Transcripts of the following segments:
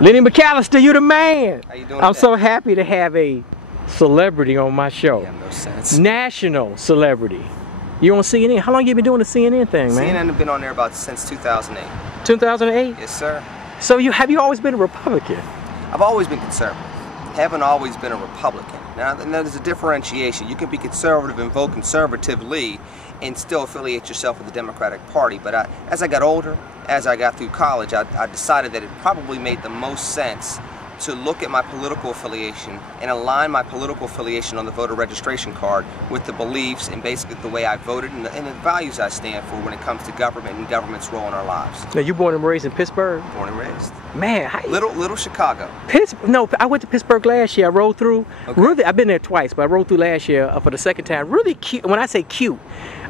Lenny McAllister, you the man. How you doing? I'm so happy to have a celebrity on my show. Yeah, no sense. National celebrity. You on CNN? How long you been doing the CNN thing, man? CNN have been on there about since 2008. 2008? Yes, sir. So have you always been a Republican? I've always been conservative. Haven't always been a Republican. Now there's a differentiation. You can be conservative and vote conservatively and still affiliate yourself with the Democratic Party. But as I got older, as I got through college, I decided that it probably made the most sense to look at my political affiliation and align my political affiliation on the voter registration card with the beliefs and basically the way I voted and the values I stand for when it comes to government and government's role in our lives. Now, you born and raised in Pittsburgh? Born and raised. Man, little Chicago. No, I went to Pittsburgh last year. I rode through. Okay. Really, I've been there twice, but I rode through last year for the second time. Really cute. When I say cute,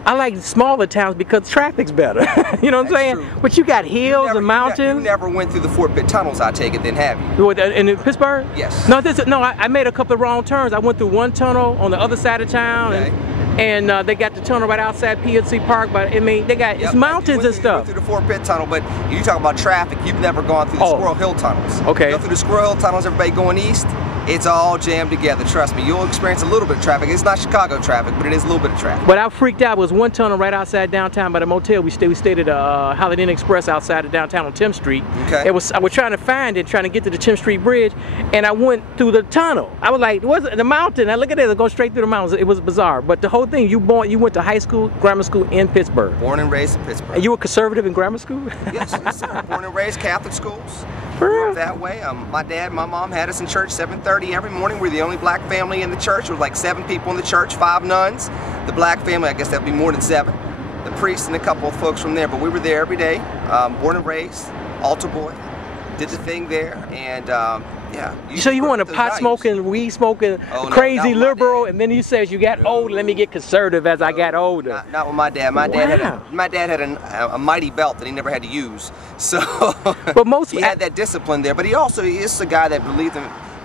I like smaller towns because traffic's better. You know what I'm saying? True. But you got hills and mountains. You never went through the Fort Pitt tunnels, I take it, then have you? In Pittsburgh? Yes. No, I made a couple of wrong turns. I went through one tunnel on the other side of town, okay. and they got the tunnel right outside PNC Park. But I mean, they got it's mountains and stuff. You went through the Fort Pitt tunnel, but you talk about traffic. You've never gone through the Squirrel Hill tunnels. Okay. You go through the Squirrel Hill tunnels. Everybody going east. It's all jammed together, trust me. You'll experience a little bit of traffic. It's not Chicago traffic, but it is a little bit of traffic. But I freaked out. It was one tunnel right outside downtown by the motel. We stayed at Holiday Inn Express outside of downtown on Tim Street. Okay. I was trying to find it, trying to get to the Tim Street Bridge, and I went through the tunnel. I was like, what's the mountain? I look at it, I go straight through the mountains. It was bizarre. But the whole thing, you went to high school, grammar school in Pittsburgh. Born and raised in Pittsburgh. And you were conservative in grammar school? Yes, sir. Born and raised Catholic schools. For real? That way. My dad, my mom had us in church 7:30 every morning. We're the only black family in the church. There was like 7 people in the church, 5 nuns. The black family, I guess that'd be more than 7. The priest and a couple of folks from there, but we were there every day. Born and raised, altar boy, did the thing there, and yeah. So you want a pot smoking, weed smoking, crazy liberal, and then you says you got old. Let me get conservative as I got older. Not with my dad. My dad had a mighty belt that he never had to use. So, but he had that discipline there. But he is a guy that believed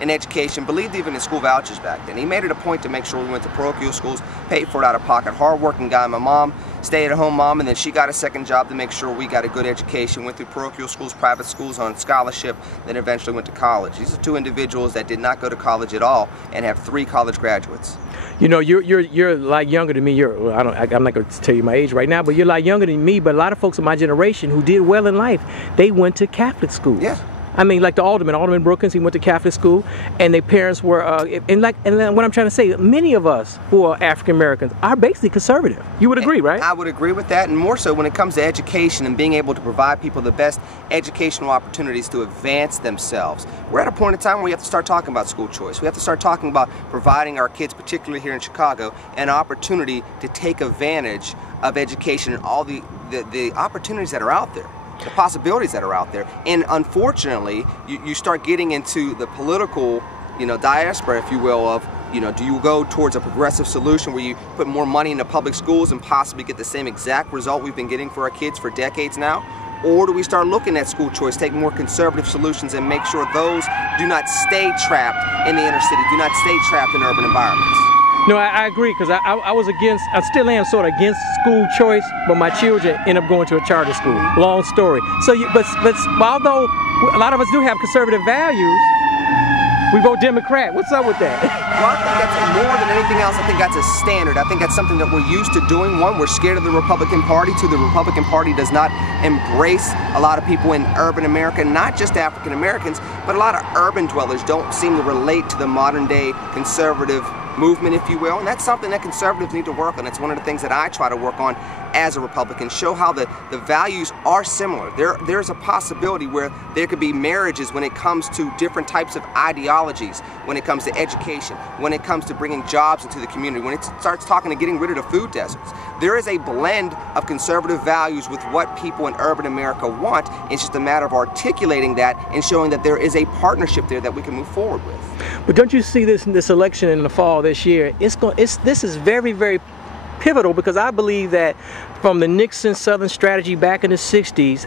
in education, believed even in school vouchers back then. He made it a point to make sure we went to parochial schools, paid for it out of pocket. Hard-working guy. My mom, stay-at-home mom, and then she got a second job to make sure we got a good education. Went through parochial schools, private schools on scholarship, then eventually went to college. These are 2 individuals that did not go to college at all and have 3 college graduates. You know, you're a lot younger than me. I'm not going to tell you my age right now, but you're a lot younger than me. But a lot of folks of my generation who did well in life, they went to Catholic schools. Yeah. I mean, like Alderman Brookins, he went to Catholic school, and their parents were, and what I'm trying to say, many of us who are African Americans are basically conservative. You would agree, right? I would agree with that, and more so when it comes to education and being able to provide people the best educational opportunities to advance themselves. We're at a point in time where we have to start talking about school choice. We have to start talking about providing our kids, particularly here in Chicago, an opportunity to take advantage of education and all the opportunities that are out there. The possibilities that are out there. And unfortunately, you start getting into the political, diaspora, if you will, of, do you go towards a progressive solution where you put more money into public schools and possibly get the same exact result we've been getting for our kids for decades now? Or do we start looking at school choice, take more conservative solutions and make sure those do not stay trapped in the inner city, do not stay trapped in urban environments? No, I agree, because I was against, I still am sort of against school choice, but my children end up going to a charter school. Long story. So, but although a lot of us do have conservative values, we vote Democrat. What's up with that? Well, I think that's more than anything else. I think that's a standard. I think that's something that we're used to doing. One, we're scared of the Republican Party. 2, the Republican Party does not embrace a lot of people in urban America, not just African Americans, but a lot of urban dwellers don't seem to relate to the modern day conservative movement, if you will, and that's something that conservatives need to work on. It's one of the things that I try to work on as a Republican, show how the values are similar. There's a possibility where there could be marriages when it comes to different types of ideologies, when it comes to education, when it comes to bringing jobs into the community, when it starts talking to getting rid of the food deserts. There is a blend of conservative values with what people in urban America want. It's just a matter of articulating that and showing that there is a partnership there that we can move forward with. But don't you see this election in the fall this year? This is very, very pivotal, because I believe that from the Nixon Southern strategy back in the 60s,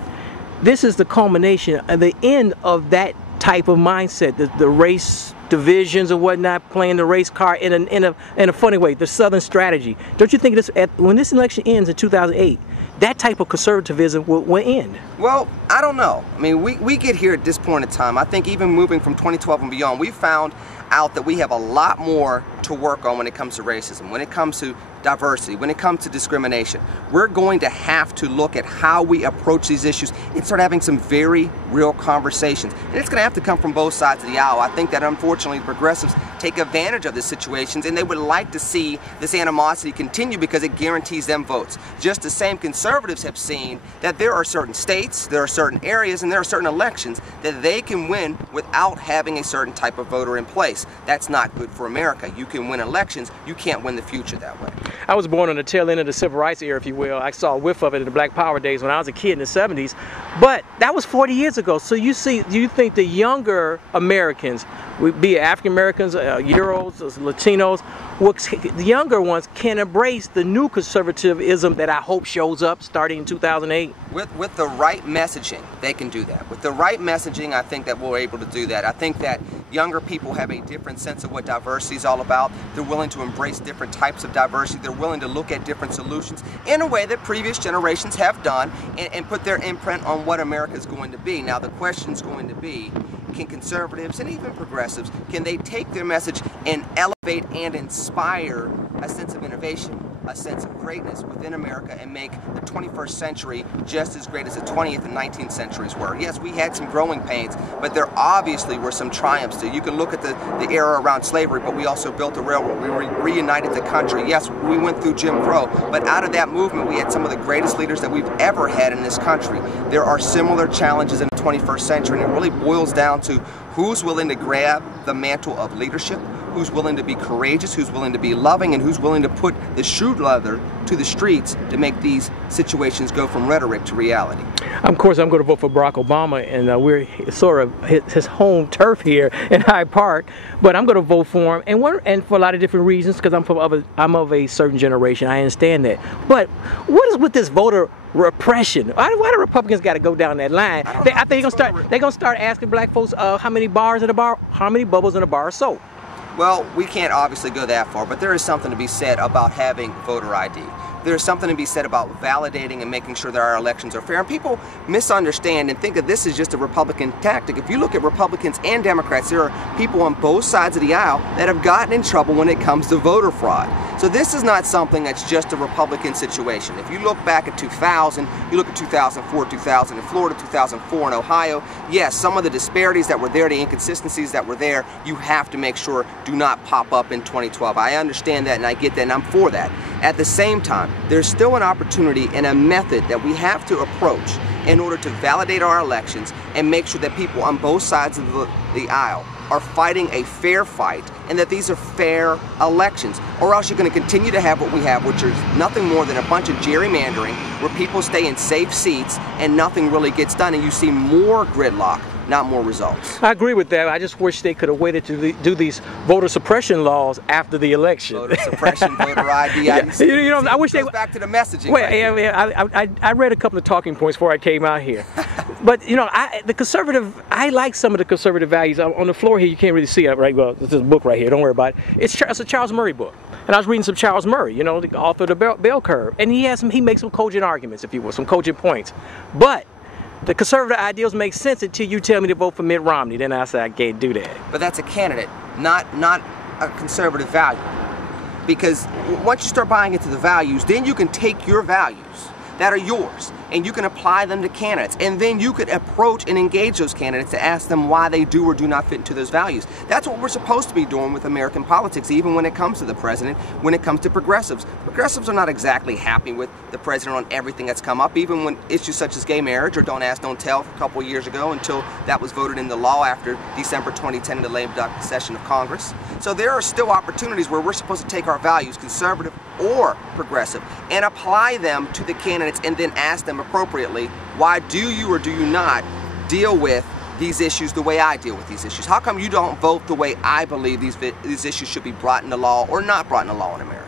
this is the culmination and the end of that type of mindset, the race divisions or whatnot, playing the race card in a funny way, the Southern strategy. Don't you think when this election ends in 2008, that type of conservatism will end? Well, I don't know. I mean, we get here at this point in time. I think even moving from 2012 and beyond, we found out that we have a lot more to work on when it comes to racism, when it comes to diversity, when it comes to discrimination. We're going to have to look at how we approach these issues and start having some very real conversations. And it's going to have to come from both sides of the aisle. I think that unfortunately progressives take advantage of these situations, and they would like to see this animosity continue because it guarantees them votes. Just the same conservatives have seen that there are certain states, there are certain areas, and there are certain elections that they can win without having a certain type of voter in place. That's not good for America. You can win elections, you can't win the future that way. I was born on the tail end of the civil rights era, if you will. I saw a whiff of it in the Black Power days when I was a kid in the 70s. But that was 40 years ago. So you think the younger Americans, be it African Americans, Euros, Latinos, the younger ones can embrace the new conservatism that I hope shows up starting in 2008? With the right messaging, they can do that. With the right messaging, I think that we're able to do that. I think that younger people have a different sense of what diversity is all about. They're willing to embrace different types of diversity. They're willing to look at different solutions in a way that previous generations have done and put their imprint on what America is going to be. Now the question is going to be, can conservatives and even progressives, can they take their message and elevate and inspire a sense of innovation, a sense of greatness within America, and make the 21st century just as great as the 20th and 19th centuries were? Yes, we had some growing pains, but there obviously were some triumphs too. You can look at the era around slavery, but we also built a railroad. We reunited the country. Yes, we went through Jim Crow, but out of that movement, we had some of the greatest leaders that we've ever had in this country. There are similar challenges in the 21st century, and it really boils down to who's willing to grab the mantle of leadership, who's willing to be courageous, who's willing to be loving, and who's willing to put the shoe leather to the streets to make these situations go from rhetoric to reality. Of course, I'm going to vote for Barack Obama, and we're sort of his home turf here in Hyde Park. But I'm going to vote for him, and for a lot of different reasons, because I'm of a certain generation. I understand that. But what is with this voter repression? Why do Republicans got to go down that line? I think they're gonna start asking black folks how many bars in a bar, how many bubbles in a bar of soap. Well, we can't obviously go that far, but there is something to be said about having voter ID. There's something to be said about validating and making sure that our elections are fair. And people misunderstand and think that this is just a Republican tactic. If you look at Republicans and Democrats, there are people on both sides of the aisle that have gotten in trouble when it comes to voter fraud. So this is not something that's just a Republican situation. If you look back at 2000, you look at 2004, 2000 in Florida, 2004 in Ohio, yes, some of the disparities that were there, the inconsistencies that were there, you have to make sure do not pop up in 2012. I understand that and I get that and I'm for that. At the same time, there's still an opportunity and a method that we have to approach in order to validate our elections and make sure that people on both sides of the aisle are fighting a fair fight and that these are fair elections, or else you're going to continue to have what we have, which is nothing more than a bunch of gerrymandering where people stay in safe seats and nothing really gets done, and you see more gridlock, not more results. I agree with that. I just wish they could have waited to do these voter suppression laws after the election. Voter suppression, voter ID. Yeah. I wish they goes back to the messaging. Well, right? I read a couple of talking points before I came out here. But I like some of the conservative values. On the floor here, you can't really see it, right? Well, it's this book right here. Don't worry about it. It's a Charles Murray book, and I was reading some Charles Murray, the author of the Bell Curve, and he makes some cogent arguments, if you will, some cogent points. But the conservative ideals make sense until you tell me to vote for Mitt Romney. Then I say I can't do that. But that's a candidate, not a conservative value. Because once you start buying into the values, then you can take your values that are yours and you can apply them to candidates, and then you could approach and engage those candidates to ask them why they do or do not fit into those values. That's what we're supposed to be doing with American politics, even when it comes to the president, when it comes to progressives. Progressives are not exactly happy with the president on everything that's come up, even when issues such as gay marriage or don't ask, don't tell a couple of years ago until that was voted into law after December 2010 in the lame duck session of Congress. So there are still opportunities where we're supposed to take our values, conservative or progressive, and apply them to the candidates and then ask them appropriately, why do you or do you not deal with these issues the way I deal with these issues? How come you don't vote the way I believe these issues should be brought into law or not brought into law in America?